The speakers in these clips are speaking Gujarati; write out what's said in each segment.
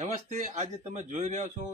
નમસ્તે, આજે તમે જોઈ રહ્યા છો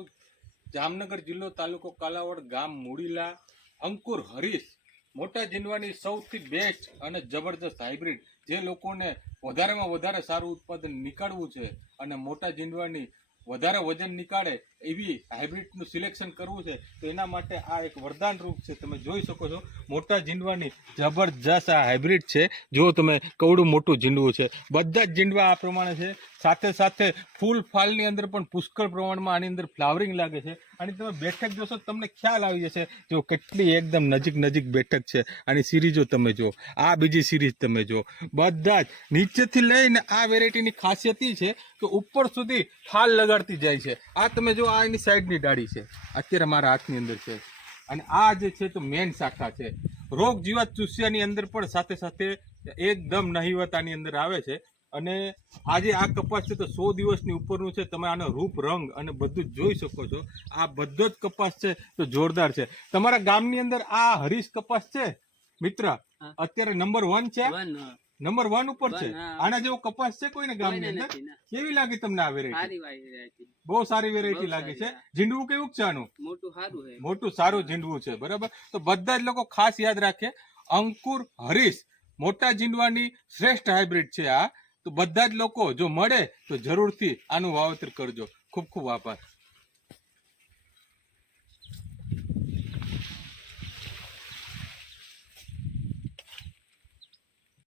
જામનગર જિલ્લો તાલુકો કાલાવડ ગામ મૂડીલા, અંકુર હરીશ, મોટા જીનવાની સૌથી બેસ્ટ અને જબરદસ્ત હાઇબ્રિડ જે લોકોને વધારેમાં વધારે સારું ઉત્પાદન નીકાળવું છે અને મોટા જીનવાની વધારે વજન નીકાળે એવી હાઇબ્રિડનું સિલેક્શન કરવું છે. તો એના માટે આ એક વરદાન રૂપ છે, તમે જોઈ શકો છો. મોટા જીંડવાની જબરજસ્ત આ હાઇબ્રિડ છે. જો તમે કવડું મોટું જીંડવું છે, બધા જ જીંડવા આ પ્રમાણે છે. સાથે સાથે ફૂલ ફાલની અંદર પણ પુષ્કળ પ્રમાણમાં આની અંદર ફ્લાવરિંગ લાગે છે. અને તમે બેઠક જોશો તમને ખ્યાલ આવી જશે જો કેટલી એકદમ નજીક નજીક બેઠક છે. આની સિરીજો તમે જો આ બીજી સિરીઝ તમે જો બધા જ નીચેથી લઈને આ વેરાયટીની ખાસિયત એ છે કે ઉપર સુધી ફાલ લગાડતી જાય છે. આ તમે જો આ એની સાઈડની ડાળી છે. અત્યારે મારા હાથની અંદર છે. અને આ જે છે તો મેન શાખા છે. રોગ જીવાત ચૂસ્યાની અંદર પણ સાથે સાથે એકદમ નહિવત આની અંદર આવે છે. અને આજે આ કપાસ છે તો સો દિવસની ઉપરનું છે. તમે આનો રૂપ રંગ અને બધું જ જોઈ શકો છો. આ બધો જ કપાસ છે તો જોરદાર છે. તમારા ગામની અંદર આ હરીશ કપાસ છે? મિત્ર અત્યારે નંબર વન છે? નંબર વન ઉપર છે? આના જેવો કપાસ છે કોઈને ગામની અંદર? કેવી લાગી તમને આ વેરાયટી બહુ સારી વેરાયટી લાગે છે. ઝીંડવું કેવું છે આનું? મોટું સારું મોટું સારું ઝીંડવું છે બરાબર? તો બધા જ લોકો ખાસ યાદ રાખે અંકુર હરીશ. મોટા ઝીંડવાની શ્રેષ્ઠ હાઇબ્રિડ છે આ. તો બધા જ લોકો જો મળે તો જરૂરથી આનું વાવેતર કરજો. ખૂબ ખૂબ આભાર.